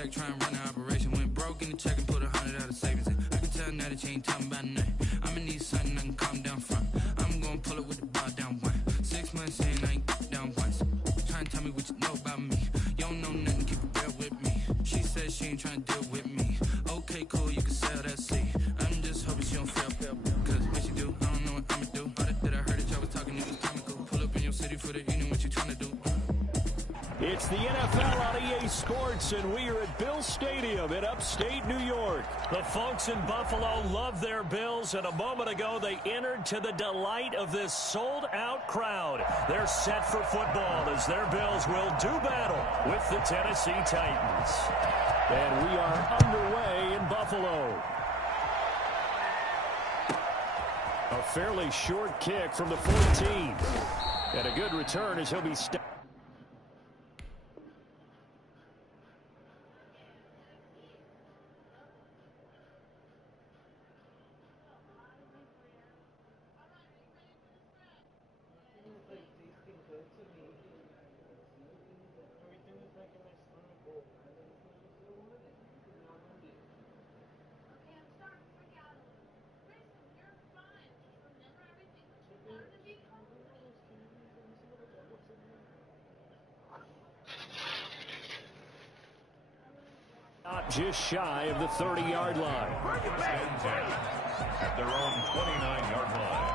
check, try and run an operation. Went broke in the check and put 100 out of savings in. I can tell now that you ain't talking about nothing. I'ma need something I can calm down from. I'm gonna pull it with the bar down one. 6 months in, I ain't down once. Try and tell me what you know about me. You don't know nothing, keep it real with me. She said she ain't trying to deal with me. Okay, cool, you can sell that seat. I'm just hoping she don't fail. Cause if she do, I don't know what I'ma do. All that I heard that y'all was talking, it was comical. Pull up in your city for the evening, what you trying to do? It's the NFL on EA Sports, and we are at Bill Stadium in upstate New York. The folks in Buffalo love their Bills, and a moment ago they entered to the delight of this sold-out crowd. They're set for football as their Bills will do battle with the Tennessee Titans. And we are underway in Buffalo. A fairly short kick from the 14. And a good return as he'll be stopped. Just shy of the 30-yard line. At their own 29-yard line.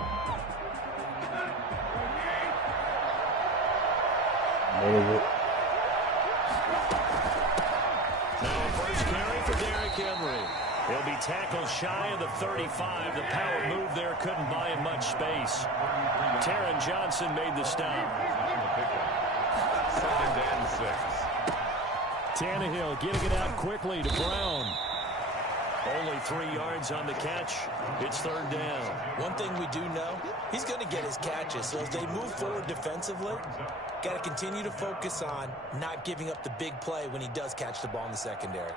Now first carry for Derrick Henry. He'll be tackled shy of the 35. The power move there couldn't buy him much space. Taron Johnson made the stop. 2nd and 6. Tannehill getting it out quickly to Brown. Only 3 yards on the catch. It's 3rd down. One thing we do know, he's going to get his catches. So as they move forward defensively, got to continue to focus on not giving up the big play when he does catch the ball in the secondary.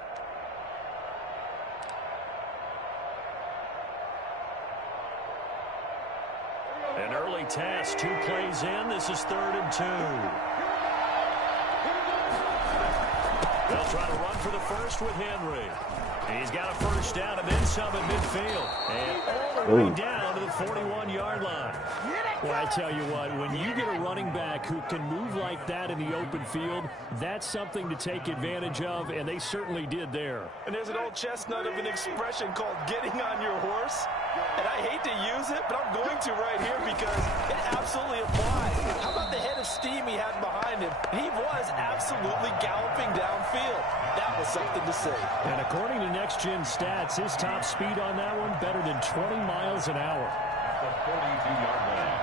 An early task, 2 plays in. This is 3rd and 2. They'll try to run for the first with Henry. He's got a first down and then some at midfield. And all the way down to the 41-yard line. Well, I tell you what, when you get a running back who can move like that in the open field, that's something to take advantage of, and they certainly did there. And there's an old chestnut of an expression called getting on your horse. And I hate to use it, but I'm going to right here because it absolutely applies. How about the head of steam he had behind him? He was absolutely galloping downfield. That was something to see. And according to next-gen stats, his top speed on that one better than 20 miles an hour. The 42-yard line.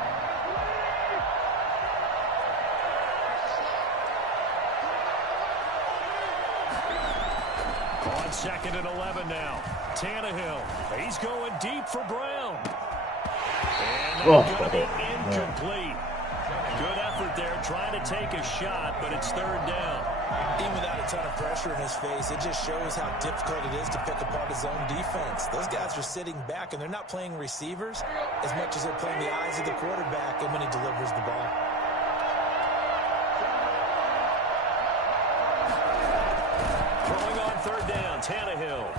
On 2nd and 11 now. Tannehill. He's going deep for Brown. And that's going to be incomplete. Good effort there trying to take a shot, but it's 3rd down. Even without a ton of pressure in his face, it just shows how difficult it is to pick apart his own defense. Those guys are sitting back, and they're not playing receivers as much as they're playing the eyes of the quarterback and when he delivers the ball. Throwing on 3rd down, Tannehill.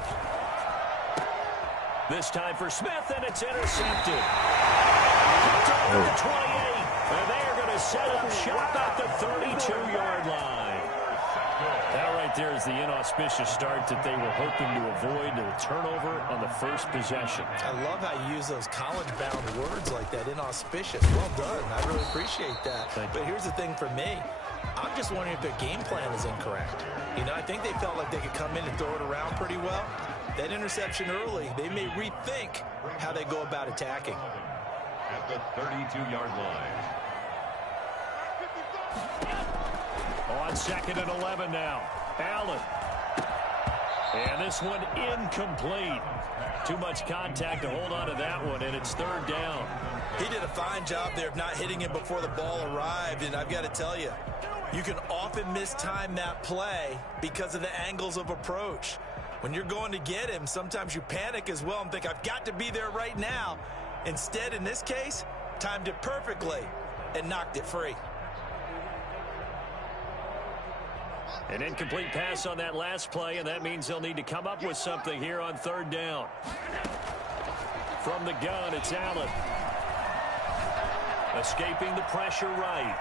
This time for Smith, and it's intercepted. Picked up at the 28, and they are going to set up shop at the 32-yard line. That right there is the inauspicious start that they were hoping to avoid, a turnover on the first possession. I love how you use those college-bound words like that, inauspicious. Well done. I really appreciate that. But here's the thing for me. I'm just wondering if their game plan is incorrect. You know, I think they felt like they could come in and throw it around pretty well. That interception early, they may rethink how they go about attacking. At the 32-yard line. On 2nd and 11 now. Allen. And this one incomplete. Too much contact to hold on to that one, and it's 3rd down. He did a fine job there of not hitting him before the ball arrived, and I've got to tell you, you can often mistime that play because of the angles of approach. When you're going to get him, sometimes you panic as well and think, I've got to be there right now. Instead, in this case, timed it perfectly and knocked it free. An incomplete pass on that last play, and that means they'll need to come up with something here on third down. From the gun, it's Allen. Escaping the pressure right.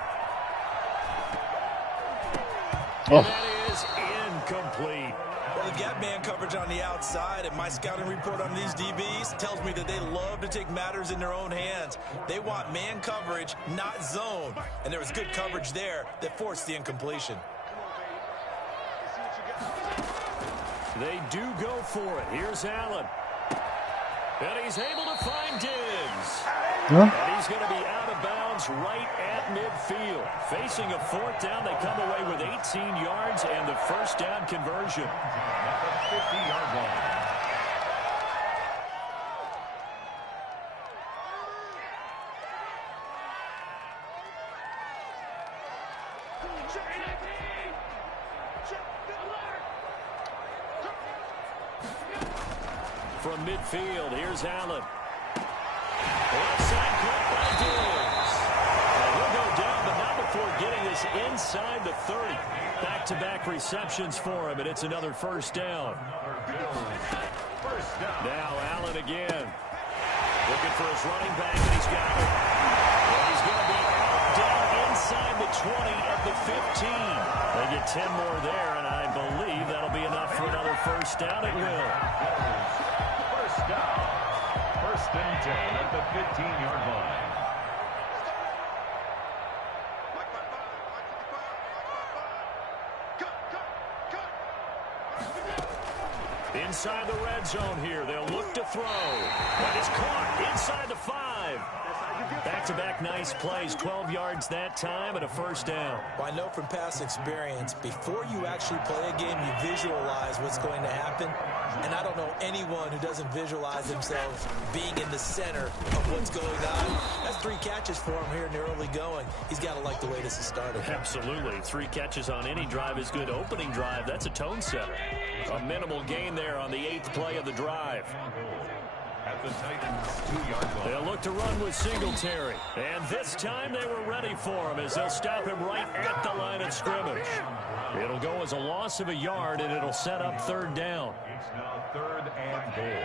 And that is incomplete. Well, they've got man coverage on the outside, and my scouting report on these DBs tells me that they love to take matters in their own hands. They want man coverage, not zone. And there was good coverage there that forced the incompletion. They do go for it. Here's Allen. And he's able to find Diggs. And he's going to be out of bounds right at midfield. Facing a fourth down, they come away with 18 yards and the first down conversion. At the 50-yard line. From midfield, here's Allen. Offside caught by Diggs. He'll go down, but not before getting this inside the 30. Back-to-back receptions for him, and it's another first down. Now Allen again. Looking for his running back, and he's got it. And he's going to be out down inside the 20 at the 15. They get 10 more there, and I believe that'll be enough for another first down. It will. Down. First and 10 at the 15-yard line. Inside the red zone here. They'll look to throw. That is caught inside the 5. Back-to-back nice plays. 12 yards that time and a first down. Well, I know from past experience, before you actually play a game, you visualize what's going to happen. And I don't know anyone who doesn't visualize themselves being in the center of what's going on. That's 3 catches for him here in the early going. He's got to like the way this is started. Absolutely. 3 catches on any drive is good. Opening drive, that's a tone setter. A minimal gain there on the 8th play of the drive. At the Titans' 2-yard line. They'll look to run with Singletary. And this time they were ready for him as they'll stop him right at the line of scrimmage. It'll go as a loss of a yard, and it'll set up third down. It's now 3rd and goal.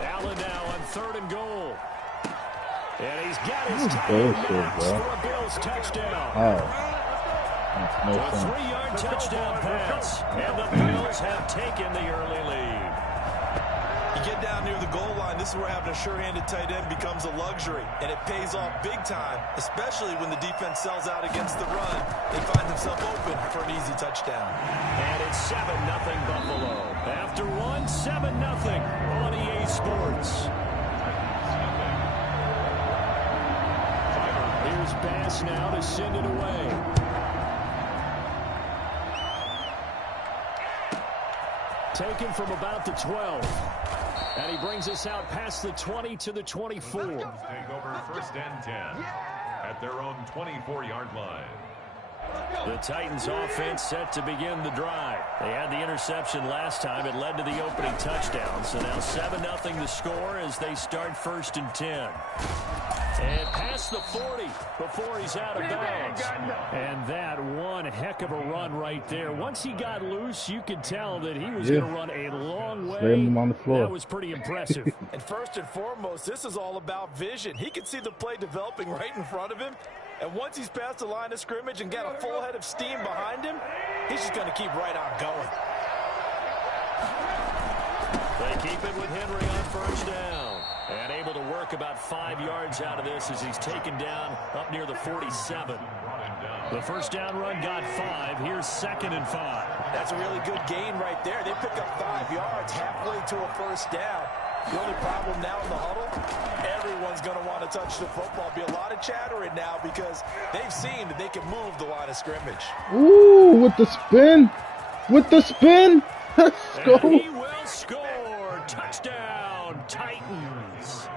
Allen now on 3rd and goal. And he's got his time for a Bills touchdown. No a 3-yard touchdown pass. And the Bills have taken the early lead. You get down near the goal line, this is where having a sure-handed tight end becomes a luxury. And it pays off big time, especially when the defense sells out against the run. They find themselves open for an easy touchdown. And it's 7-0 Buffalo. After one, 7-0 on EA Sports. Here's Bass now to send it away. Taken from about the 12. And he brings us out past the 20 to the 24. Take over 1st and 10 at their own 24-yard line. The Titans offense set to begin the drive. They had the interception last time. It led to the opening touchdown. So now 7-0 the score as they start 1st and 10. And past the 40 before he's out of bounds. And that one heck of a run right there. Once he got loose, you could tell that he was going to run a long way. Slam him on the floor. That was pretty impressive. And first and foremost, this is all about vision. He could see the play developing right in front of him. And once he's past the line of scrimmage and got a full head of steam behind him, he's just going to keep right on going. They keep it with Henry on first down. And able to work about 5 yards out of this as he's taken down up near the 47. The first down run got 5. Here's 2nd and 5. That's a really good gain right there. They pick up 5 yards halfway to a first down. The only problem now in the huddle, everyone's going to want to touch the football. Be a lot of chattering now because they've seen that they can move the line of scrimmage. Ooh, with the spin. With the spin. Let's go. And he will score. Touchdown, Titans.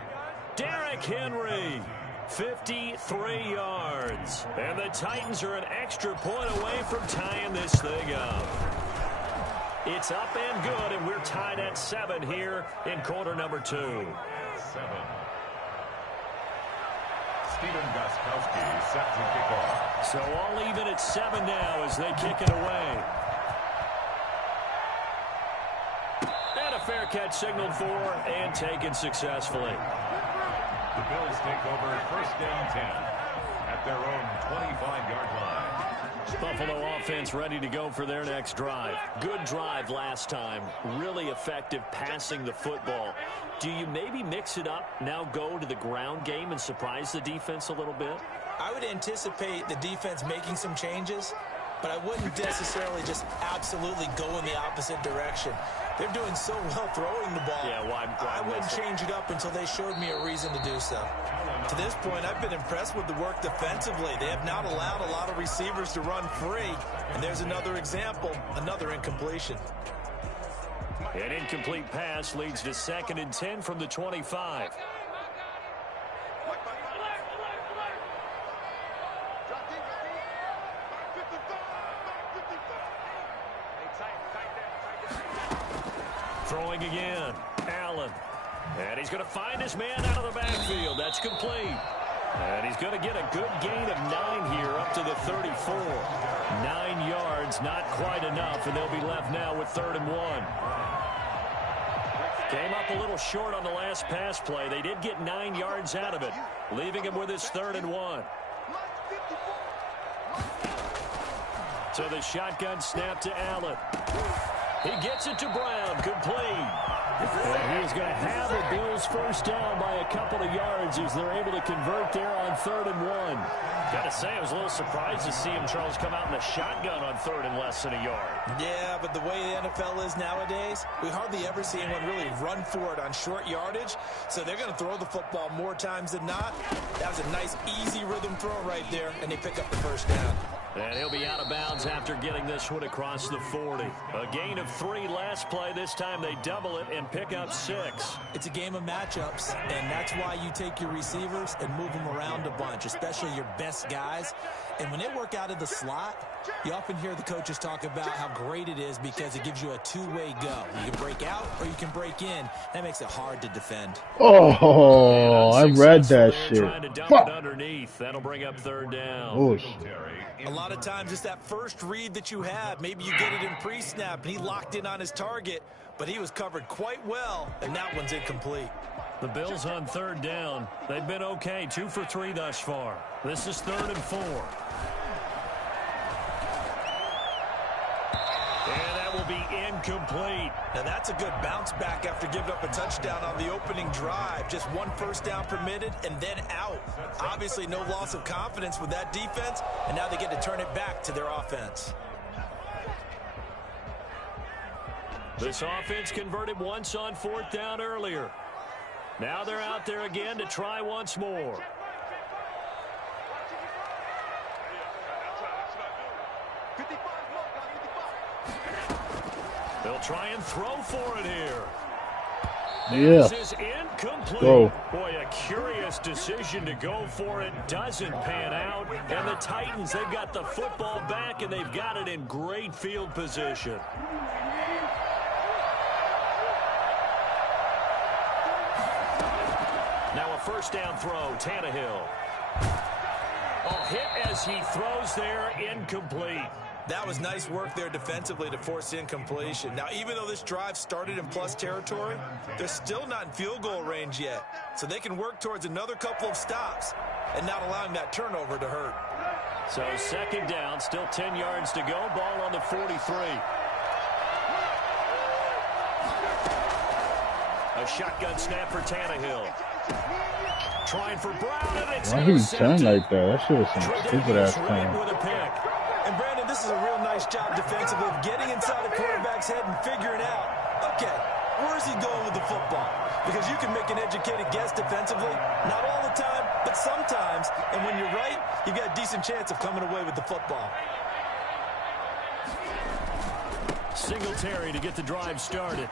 Derrick Henry, 53 yards. And the Titans are an extra point away from tying this thing up. It's up and good, and we're tied at 7 here in quarter number 2. 7. Steven Gostkowski set to kick off. So all even at 7 now as they kick it away. And a fair catch signaled for and taken successfully. The Bills take over 1st and 10 at their own 25-yard line. Buffalo offense ready to go for their next drive. Good drive last time. Really effective passing the football. Do you maybe mix it up, now go to the ground game and surprise the defense a little bit? I would anticipate the defense making some changes, but I wouldn't necessarily just absolutely go in the opposite direction. They're doing so well throwing the ball. Yeah, why I wouldn't change it up until they showed me a reason to do so. To this point, I've been impressed with the work defensively. They have not allowed a lot of receivers to run free. And there's another example, another incompletion. An incomplete pass leads to 2nd and 10 from the 25. Throwing again. Allen. And he's going to find his man out of the backfield. That's complete. And he's going to get a good gain of 9 here up to the 34. 9 yards, not quite enough, and they'll be left now with 3rd and 1. Came up a little short on the last pass play. They did get 9 yards out of it, leaving him with his 3rd and 1. So the shotgun snap to Allen. He gets it to Brown, complete. And he is going to have the Bills first down by a couple of yards as they're able to convert there on 3rd and 1. Got to say, I was a little surprised to see him, Charles, come out in a shotgun on 3rd and less than a yard. Yeah, but the way the NFL is nowadays, we hardly ever see anyone really run for it on short yardage. So they're going to throw the football more times than not. That was a nice, easy rhythm throw right there, and they pick up the first down. And he'll be out of bounds after getting this one across the 40. A gain of 3 last play. This time they double it and pick up 6. It's a game of matchups, and that's why you take your receivers and move them around a bunch, especially your best guys. And when they work out of the slot, you often hear the coaches talk about how great it is because it gives you a two-way go. You can break out or you can break in. That makes it hard to defend. Oh, I read that shit. Trying to dump it underneath. That'll bring up 3rd down. Oh, a lot of times it's that first read that you have. Maybe you get it in pre-snap, and he locked in on his target, but he was covered quite well, and that one's incomplete. The Bills on 3rd down. They've been okay, 2 for 3 thus far. This is 3rd and 4. And that will be incomplete. Now that's a good bounce back after giving up a touchdown on the opening drive. Just 1 first down permitted and then out. Obviously no loss of confidence with that defense, and now they get to turn it back to their offense. This offense converted once on 4th down earlier. Now they're out there again to try once more. They'll try and throw for it here. yeah. This is incomplete. Go. Boy, a curious decision to go for it. Doesn't pan out. And the Titans, they've got the football back, and they've got it in great field position. Now a first down throw, Tannehill. Oh, hit as he throws there, incomplete. That was nice work there defensively to force incompletion. Now, even though this drive started in plus territory, they're still not in field goal range yet. So they can work towards another couple of stops and not allowing that turnover to hurt. So 2nd down, still 10 yards to go. Ball on the 43. A shotgun snap for Tannehill. Trying for Brown, and it's Why he turn like that? That shit was some stupid ass plan. with a pick. And Brandon, this is a real nice job defensively of getting inside a quarterback's head and figuring out, okay, where's he going with the football? Because you can make an educated guess defensively, not all the time, but sometimes. And when you're right, you've got a decent chance of coming away with the football. Singletary to get the drive started.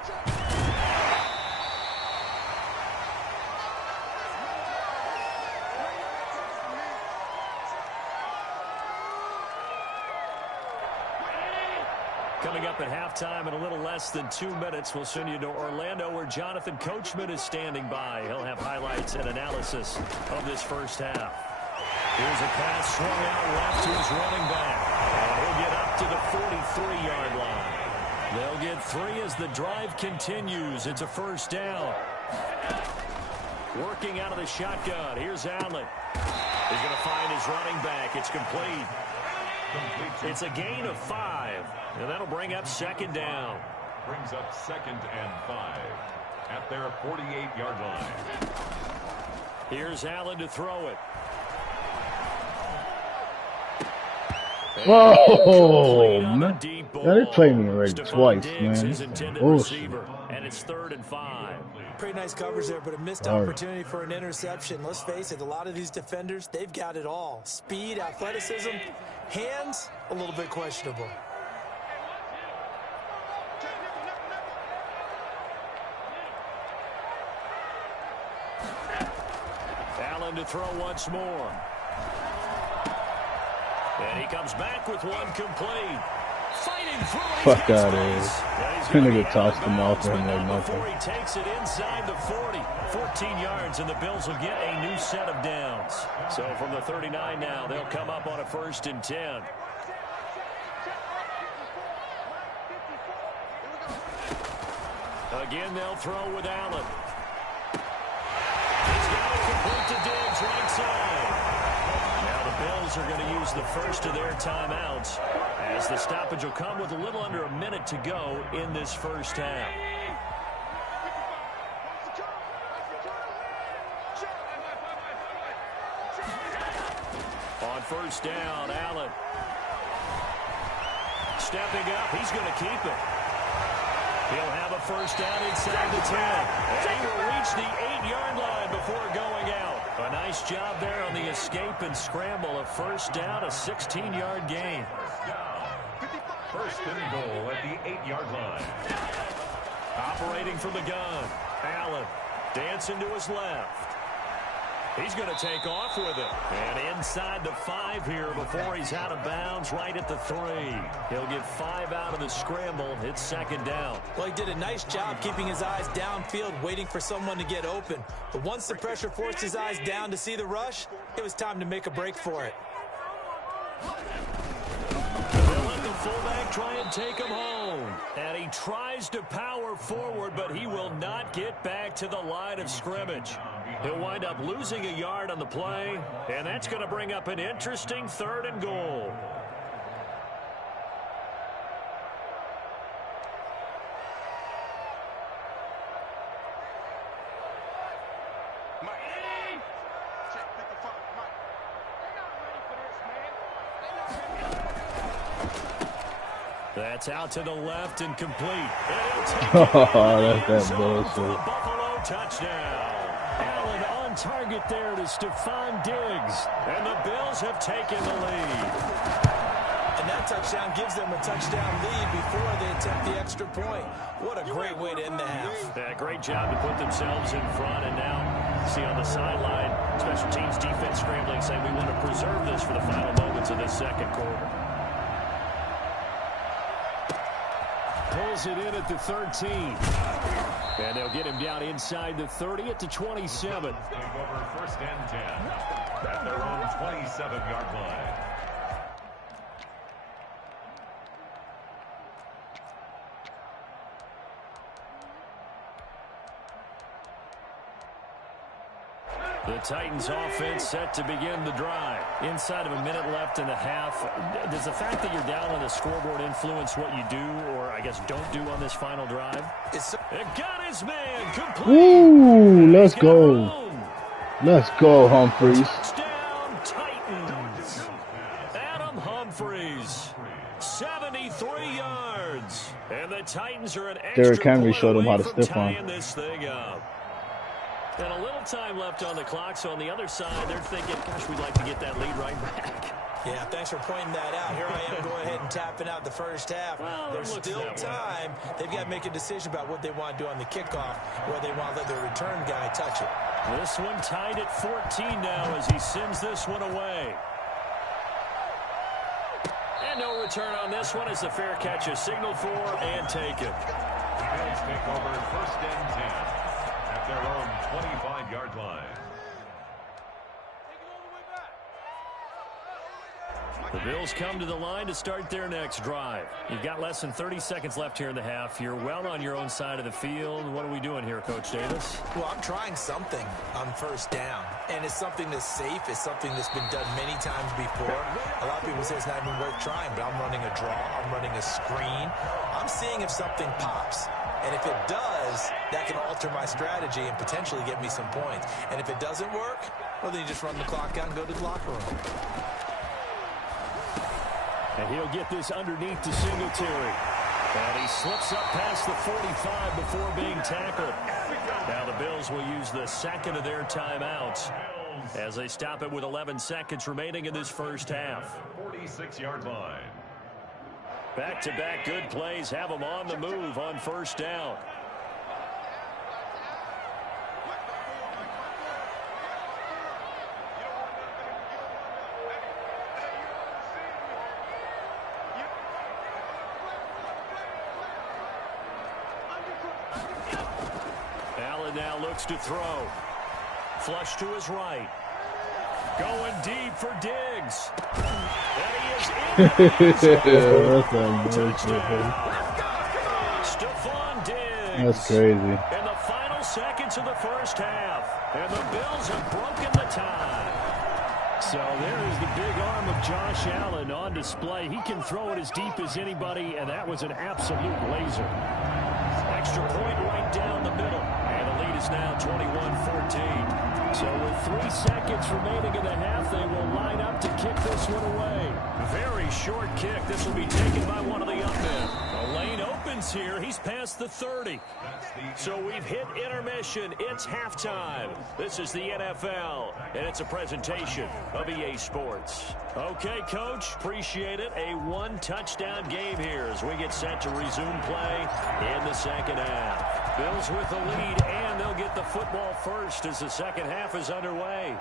Coming up at halftime in a little less than 2 minutes, we'll send you to Orlando where Jonathan Coachman is standing by. He'll have highlights and analysis of this first half. Here's a pass swung out left to his running back. And he'll get up to the 43-yard line. They'll get 3 as the drive continues. It's a first down. Working out of the shotgun. Here's Allen. He's going to find his running back. It's complete. It's a gain of 5. And that'll bring up second down. Brings up 2nd and 5 at their 48-yard line. Here's Allen to throw it. Whoa, man. Yeah, they played me already twice, man. Receiver, and it's 3rd and 5. Pretty nice coverage there, but a missed opportunity for an interception. Let's face it, a lot of these defenders, they've got it all. Speed, athleticism, hands, a little bit questionable. Allen to throw once more. And he comes back with one complete. Fighting through. Fuck out of here. Nigga tossed him off him like nothing. Before he takes it inside the 40. 14 yards, and the Bills will get a new set of downs. So from the 39 now, they'll come up on a 1st and 10. Again, they'll throw with Allen. He's got it complete to Diggs, right side. Now the Bills are going to use the first of their timeouts as the stoppage will come with a little under a minute to go in this first half. On first down, Allen. Stepping up, he's going to keep it. He'll have a first down inside the 10. And he will reach the 8-yard line before going out. A nice job there on the escape and scramble. A first down, a 16-yard gain. 1st and goal at the 8-yard line. Operating from the gun. Allen dancing to his left. He's going to take off with it. And inside the 5 here before he's out of bounds right at the 3. He'll get 5 out of the scramble. It's second down. Well, he did a nice job keeping his eyes downfield, waiting for someone to get open. But once the pressure forced his eyes down to see the rush, it was time to make a break for it. They'll let the fullback try and take him home. And he tries to power forward, but he will not get back to the line of scrimmage. He'll wind up losing a yard on the play, and that's going to bring up an interesting 3rd and goal. That's out to the left and complete. Oh, that's that bullshit. Buffalo touchdown. Allen on target there to Stephon Diggs. And the Bills have taken the lead. And that touchdown gives them a touchdown lead before they attempt the extra point. What a great way to end the half. Yeah, great job to put themselves in front. And now, see on the sideline, special teams defense scrambling, saying we want to preserve this for the final moments of this second quarter. Pulls it in at the 13. And they'll get him down inside the 30 at the 27. Take over 1st and 10 at their own 27-yard line. The Titans offense set to begin the drive. Inside of a minute left in the half. Does the fact that you're down on the scoreboard influence what you do, or I guess don't do on this final drive? It got his man complete. Ooh, let's go. Let's go, Humphreys. Touchdown, Titans. Adam Humphreys, 73 yards. And the Titans are an extra Derrick Henry point showed him how away to from stiff arm. tying this thing up. And a little time left on the clock, so on the other side, they're thinking, gosh, we'd like to get that lead right back. Yeah, thanks for pointing that out. Here I am going ahead and tapping out the first half. Well, there's still time. They've got to make a decision about what they want to do on the kickoff, where they want to let their return guy touch it. This one tied at 14 now as he sends this one away. And no return on this one as the fair catch is signaled for and taken. The Bills take over 1st and 10 at their own 25-yard line. The Bills come to the line to start their next drive. You've got less than 30 seconds left here in the half. You're well on your own side of the field. What are we doing here, Coach Davis? Well, I'm trying something on first down, and it's something that's safe. It's something that's been done many times before. A lot of people say it's not even worth trying, but I'm running a draw. I'm running a screen. I'm seeing if something pops. And if it does, that can alter my strategy and potentially get me some points. And if it doesn't work, well, then you just run the clock out and go to the locker room. And he'll get this underneath to Singletary. And he slips up past the 45 before being tackled. Now the Bills will use the second of their timeouts as they stop it with 11 seconds remaining in this first half. 46-yard line. Back-to-back good plays have them on the move on first down. Allen now looks to throw. Flush to his right. Going deep for Diggs. And he is in. Touchdown. Stephon Diggs. That's crazy. In the final seconds of the first half. And the Bills have broken the tie. So there is the big arm of Josh Allen on display. He can throw it as deep as anybody, and that was an absolute laser. Extra point right down the middle. And the lead is now 21-14. So with 3 seconds remaining in the half, they will line up to kick this one away. Very short kick. This will be taken by one of the young men. The lane opens here. He's past the 30. So we've hit intermission. It's halftime. This is the NFL, and it's a presentation of EA Sports. Okay, Coach, appreciate it. A one-touchdown game here as we get set to resume play in the second half. Bills with the lead, and they'll get the football first as the second half is underway.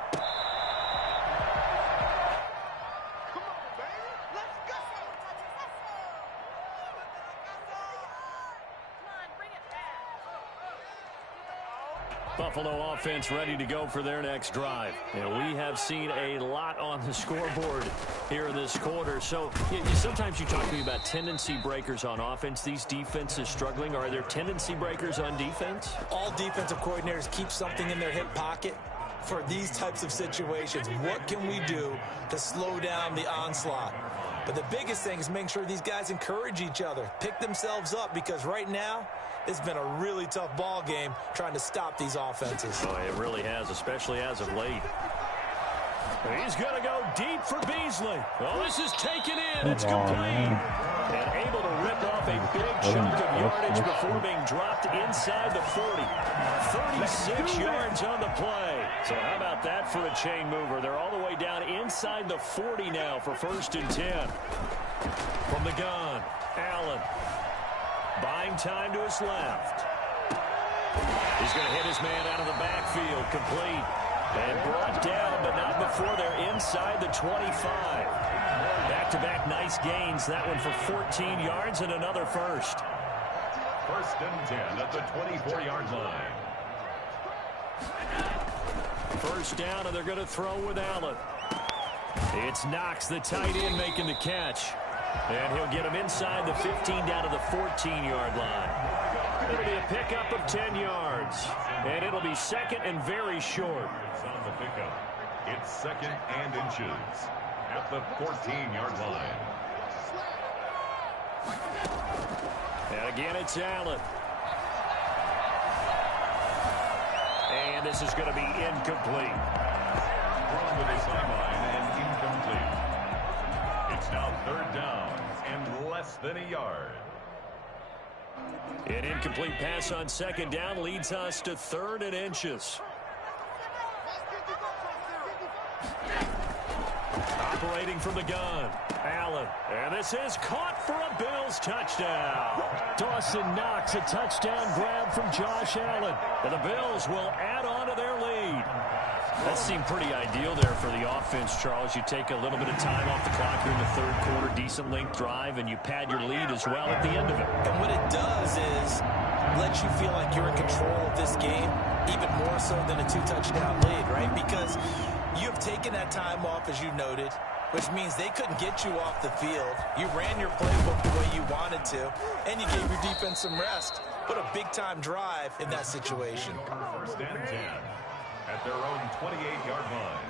Buffalo offense ready to go for their next drive. And we have seen a lot on the scoreboard here in this quarter. So sometimes you talk to me about tendency breakers on offense. These defenses struggling. Are there tendency breakers on defense? All defensive coordinators keep something in their hip pocket for these types of situations. What can we do to slow down the onslaught? But the biggest thing is making sure these guys encourage each other, pick themselves up, because right now, it's been a really tough ball game trying to stop these offenses. Oh, it really has, especially as of late. He's going to go deep for Beasley. Oh, this is taken in. It's complete. And able to rip off a big chunk of yardage before being dropped inside the 40. 36 yards on the play. So how about that for a chain mover? They're all the way down inside the 40 now for 1st and 10. From the gun, Allen. Buying time to his left. He's going to hit his man out of the backfield. Complete. And brought down, but not before they're inside the 25. Back-to-back nice gains. That one for 14 yards and another first. 1st and 10 at the 24-yard line. First down, and they're going to throw with Allen. It's Knox, the tight end, making the catch. And he'll get him inside the 15 down to the 14-yard line. It'll be a pickup of 10 yards. And it'll be second and very short. On the pickup, it's 2nd and inches at the 14-yard line. And again, it's Allen. And this is going to be incomplete. Thrown to the sideline and incomplete. It's now 3rd down and less than a yard. An incomplete pass on 2nd down leads us to 3rd and inches. Operating from the gun, Allen. And this is caught for a Bills touchdown. Dawson Knox, a touchdown grab from Josh Allen. And the Bills will add on to their lead. That seemed pretty ideal there for the offense, Charles. You take a little bit of time off the clock here in the 3rd quarter, decent length drive, and you pad your lead as well at the end of it. And what it does is let you feel like you're in control of this game, even more so than a 2-touchdown lead, right? Because you've taken that time off, as you noted. which means they couldn't get you off the field. You ran your playbook the way you wanted to, and you gave your defense some rest. What a big-time drive in that situation. First and 10 at their own 28-yard line.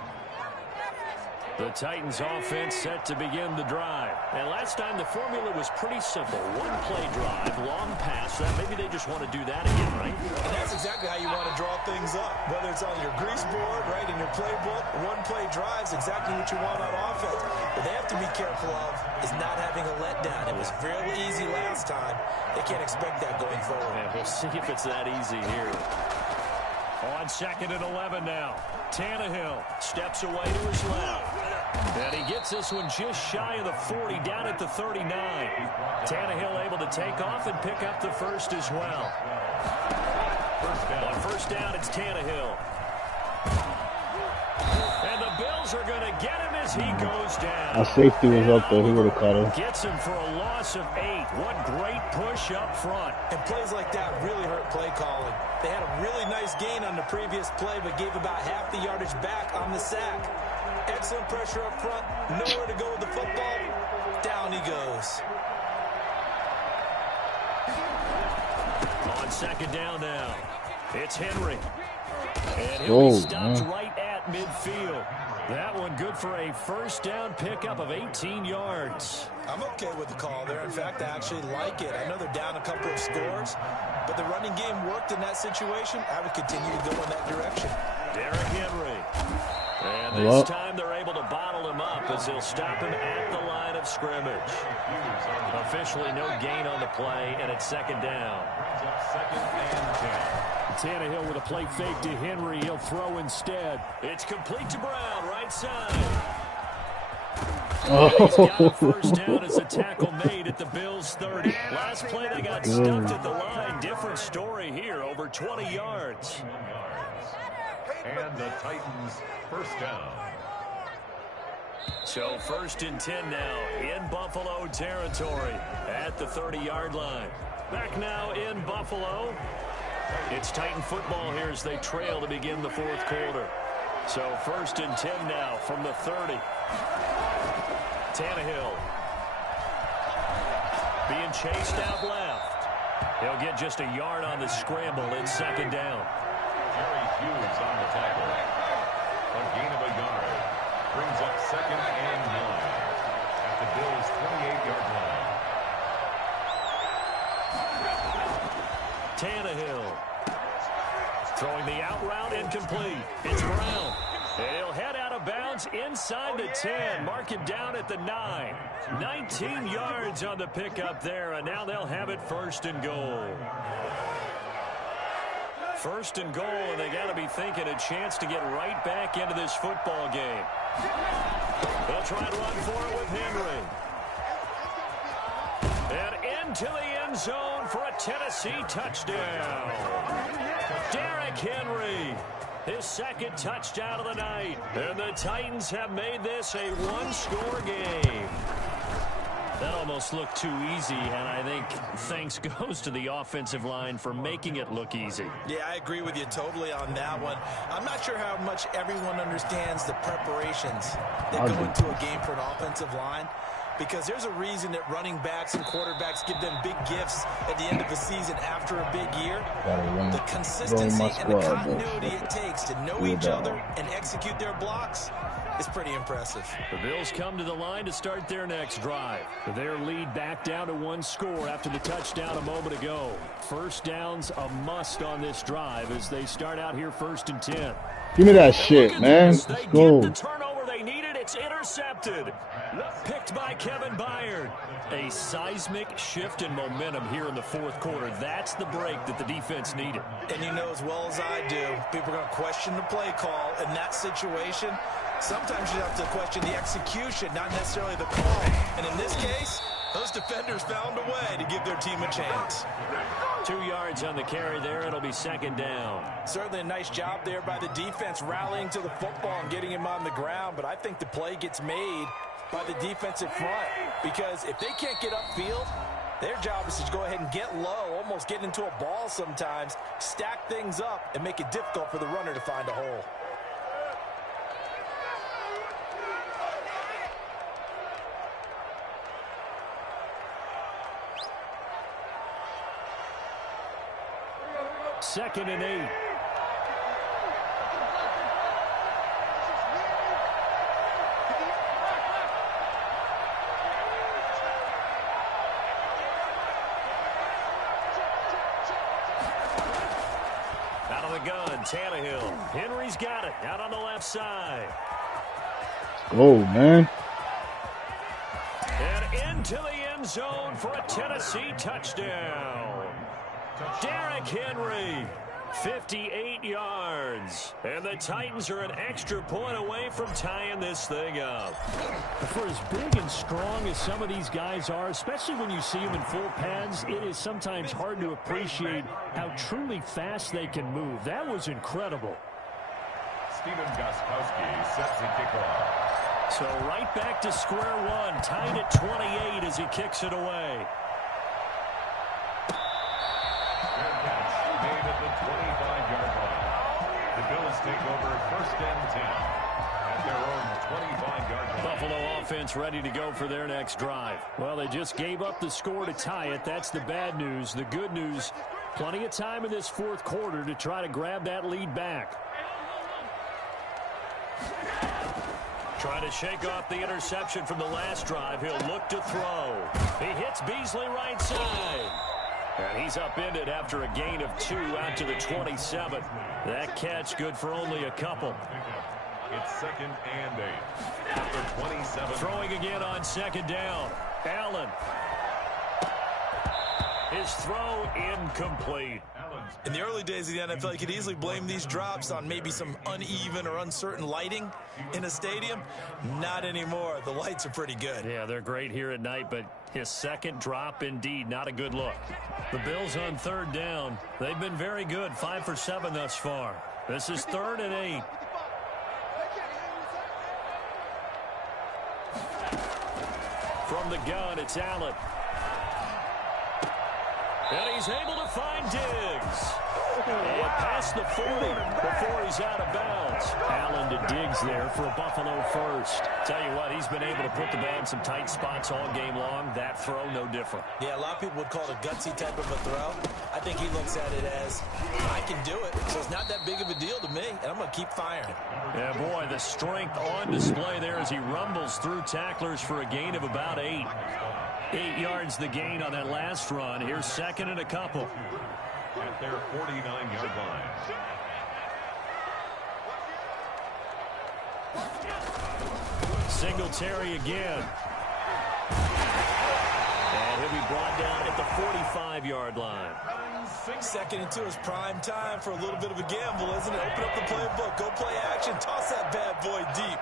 The Titans offense set to begin the drive. And last time the formula was pretty simple. One play drive, long pass. That maybe they just want to do that again, right? And that's exactly how you want to draw things up. Whether it's on your grease board, right, in your playbook, one play drive is exactly what you want on offense. What they have to be careful of is not having a letdown. It was fairly easy last time. They can't expect that going forward. And we'll see if it's that easy here. On 2nd and 11 now. Tannehill steps away to his left. And he gets this one just shy of the 40, down at the 39. Tannehill able to take off and pick up the first as well. On first down, it's Tannehill. And the Bills are going to get him as he goes down. Our safety was up there. He would have caught him. Gets him for a loss of 8. What great push up front. And plays like that really hurt play calling. They had a really nice gain on the previous play, but gave about half the yardage back on the sack. Excellent pressure up front. Nowhere to go with the football. Down he goes. On 2nd down now, it's Henry. And he'll be stopped right at midfield. That one good for a first down pickup of 18 yards. I'm okay with the call there. In fact, I actually like it. I know they're down a couple of scores, but the running game worked in that situation. I would continue to go in that direction. Derrick Henry. And this time they're able to bottle him up as they'll stop him at the line of scrimmage. Officially no gain on the play, and it's 2nd down. 2nd and 10. Tannehill with a play fake to Henry. He'll throw instead. It's complete to Brown, right side. He's got a first down as a tackle made at the Bills' 30. Last play they got stuffed at the line. Different story here, over 20 yards. And the Titans first down. So 1st and 10 now in Buffalo territory at the 30-yard line. Back now in Buffalo. It's Titan football here as they trail to begin the 4th quarter. So 1st and 10 now from the 30. Tannehill being chased out left. He'll get just a yard on the scramble. It's 2nd down. Jerry Hughes on the tackle. A gain of a yard. Brings up 2nd and 9 at the Bills' 28-yard line. Tannehill throwing the out route incomplete. It's Brown. And he'll head out of bounds inside the 10. Mark him down at the 9. 19 yards on the pickup there, and now they'll have it 1st and goal. 1st and goal, and they got to be thinking a chance to get right back into this football game. They'll try and run for it with Henry. And into the end zone for a Tennessee touchdown. Derrick Henry, his 2nd touchdown of the night. And the Titans have made this a one-score game. That almost looked too easy, and I think thanks goes to the offensive line for making it look easy. Yeah, I agree with you totally on that one. I'm not sure how much everyone understands the preparations that go into a game for an offensive line, because there's a reason that running backs and quarterbacks give them big gifts at the end of the season after a big year. The consistency and the continuity it takes to know each other and execute their blocks is pretty impressive. The Bills come to the line to start their next drive. Their lead back down to 1 score after the touchdown a moment ago. First down's a must on this drive as they start out here 1st and 10. Give me that shit, man. Let's go. The turnover they needed. It's intercepted. Picked by Kevin Byard. A seismic shift in momentum here in the 4th quarter. That's the break that the defense needed. And you know as well as I do, people are going to question the play call in that situation. Sometimes you have to question the execution, not necessarily the call. And in this case, those defenders found a way to give their team a chance. 2 yards on the carry there. It'll be 2nd down. Certainly a nice job there by the defense rallying to the football and getting him on the ground. But I think the play gets made by the defensive front, because if they can't get upfield, their job is to go ahead and get low, almost get into a ball sometimes, stack things up, and make it difficult for the runner to find a hole. 2nd and 8. Out of the gun, Tannehill. Henry's got it out on the left side. Oh, man. And into the end zone for a Tennessee touchdown. Derrick Henry, 58 yards. And the Titans are an extra point away from tying this thing up. For as big and strong as some of these guys are, especially when you see them in full pads, it is sometimes hard to appreciate how truly fast they can move. That was incredible. Steven Gostkowski sets the kickoff. So right back to square one, tied at 28 as he kicks it away. Fair catch made at the 25-yard line. The Bills take over 1st and 10 at their own 25-yard line. Buffalo offense ready to go for their next drive. Well, they just gave up the score to tie it. That's the bad news. The good news, plenty of time in this 4th quarter to try to grab that lead back. Trying to shake off the interception from the last drive. He'll look to throw. He hits Beasley right side. And he's upended after a gain of 2 out to the 27. That catch good for only a couple. It's 2nd and 8 at the 27. Throwing again on 2nd down. Allen. His throw incomplete. In the early days of the NFL, you could easily blame these drops on maybe some uneven or uncertain lighting in a stadium. Not anymore. The lights are pretty good. Yeah, they're great here at night, but his 2nd drop, indeed, not a good look. The Bills on 3rd down. They've been very good, 5 for 7 thus far. This is 3rd and 8. From the gun, it's Allen. And he's able to find Diggs. And past the 40 before he's out of bounds. Allen to Diggs there for a Buffalo first. Tell you what, he's been able to put the ball in some tight spots all game long. That throw, no different. Yeah, a lot of people would call it a gutsy type of a throw. I think he looks at it as, I can do it, so it's not that big of a deal to me, and I'm going to keep firing. Yeah, boy, the strength on display there as he rumbles through tacklers for a gain of about 8. 8 yards the gain on that last run. Here's 2nd and a couple. At their 49-yard line. Singletary again. And he'll be brought down at the 45-yard line. 2nd and 2 is prime time for a little bit of a gamble, isn't it? Open up the playbook, go play action, toss that bad boy deep.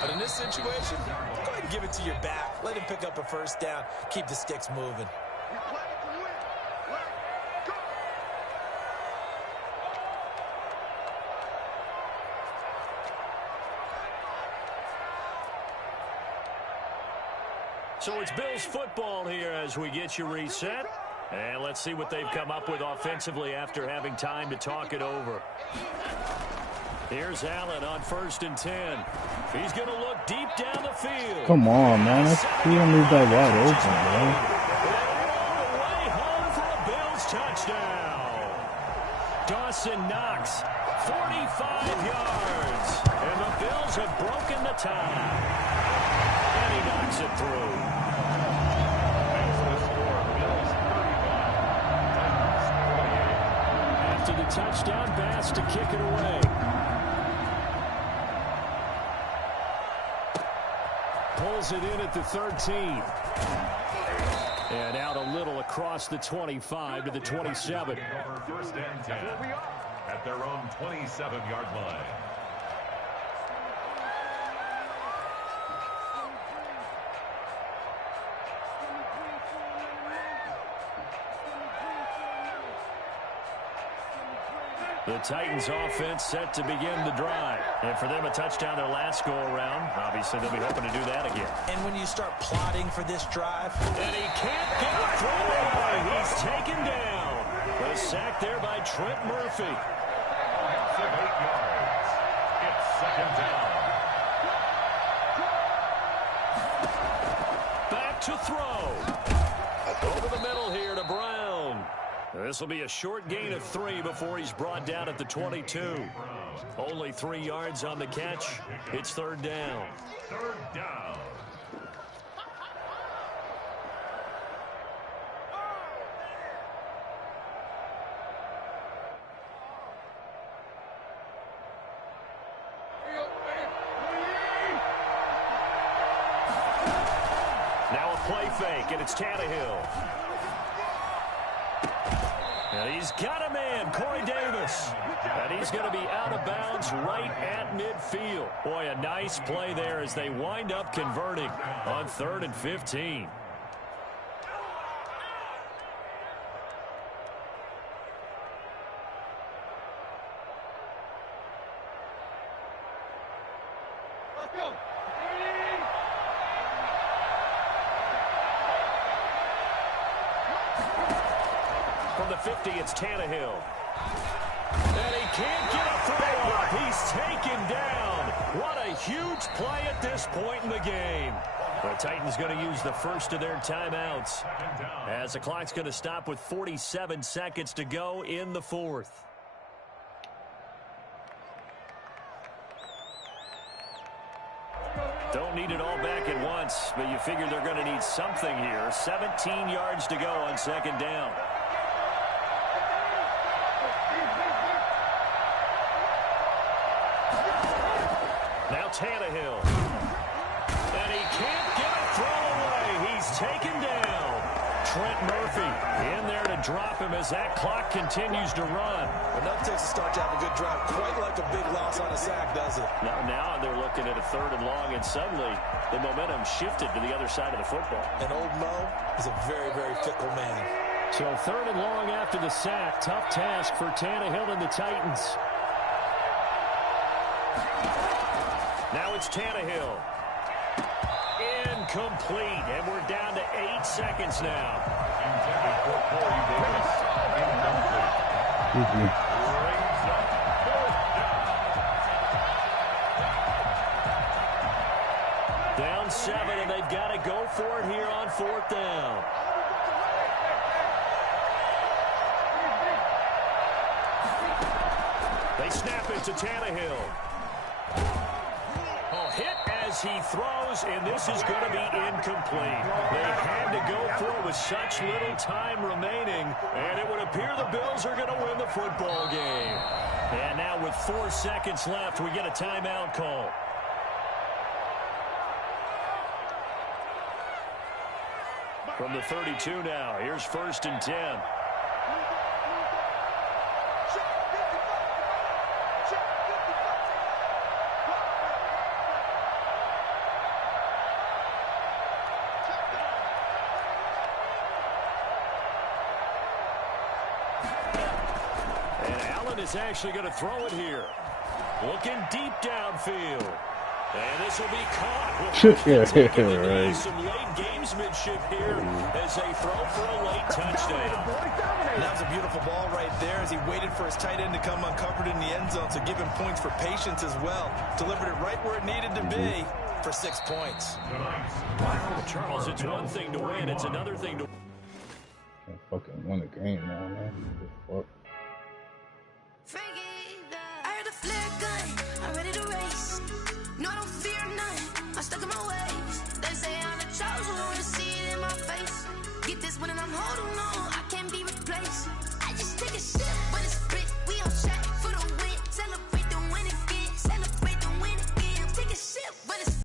But in this situation, go ahead and give it to your back. Let him pick up a 1st down, keep the sticks moving. So it's Bills football here as we get you reset. And let's see what they've come up with offensively after having time to talk it over. Here's Allen on 1st and 10. He's going to look deep down the field. Come on, man. He don't leave that wide open, bro. All the way home for a Bills touchdown. Dawson Knox, 45 yards. And the Bills have broken the tie. And he knocks it through. After the touchdown, Bass to kick it away. Pulls it in at the 13. And out a little across the 25 to the 27. 1st and 10 at their own 27-yard line. The Titans offense set to begin the drive. And for them, a touchdown their last go-around. Obviously, they'll be hoping to do that again. And when you start plotting for this drive, And he can't get it through. He's taken down. A sack there by Trent Murphy. Loss of 8 yards. It's 2nd down. Back to throw. Over the middle here to Brown. This will be a short gain of 3 before he's brought down at the 22. Only 3 yards on the catch. It's 3rd down. 3rd down. Now a play fake, and it's Tannehill. And he's got a man, Corey Davis. And he's going to be out of bounds right at midfield. Boy, a nice play there as they wind up converting on 3rd and 15. From the 50, it's Tannehill. And he can't get a throw up. He's taken down. What a huge play at this point in the game. The Titans going to use the first of their timeouts as the clock's going to stop with 47 seconds to go in the 4th. Don't need it all back at once, but you figure they're going to need something here. 17 yards to go on 2nd down. Now Tannehill. And he can't get a throw away. He's taken down. Trent Murphy in there to drop him as that clock continues to run. Enough takes to start to have a good drive. Quite like a big loss on a sack, does it? Now they're looking at a 3rd and long, and suddenly the momentum shifted to the other side of the football. And old Mo is a very, very fickle man. So 3rd and long after the sack. Tough task for Tannehill and the Titans. Now it's Tannehill. Incomplete, and we're down to 8 seconds now. Intended for Corey Davis. Incomplete. Brings up 4th down. Down 7, and they've got to go for it here on 4th down. They snap it to Tannehill. Hit as he throws, and this is going to be incomplete. They had to go for it with such little time remaining, and it would appear the Bills are going to win the football game. And now with 4 seconds left, we get a timeout call. From the 32 now, here's 1st and 10. Is actually going to throw it here. Looking deep downfield. And this will be caught. Right. Some late gamesmanship here as they throw for a late touchdown. That was a beautiful ball right there as he waited for his tight end to come uncovered in the end zone, so give him points for patience as well. Delivered it right where it needed to be for 6 points. Charles, it's one thing to win. It's another thing to... Can't fucking win a game now, man. What the fuck? I heard a flare gun, I'm ready to race. No, I don't fear none, I'm stuck in my ways. They say I'm the chosen one, to see it in my face. Get this one and I'm holding on, I can't be replaced. I just take a step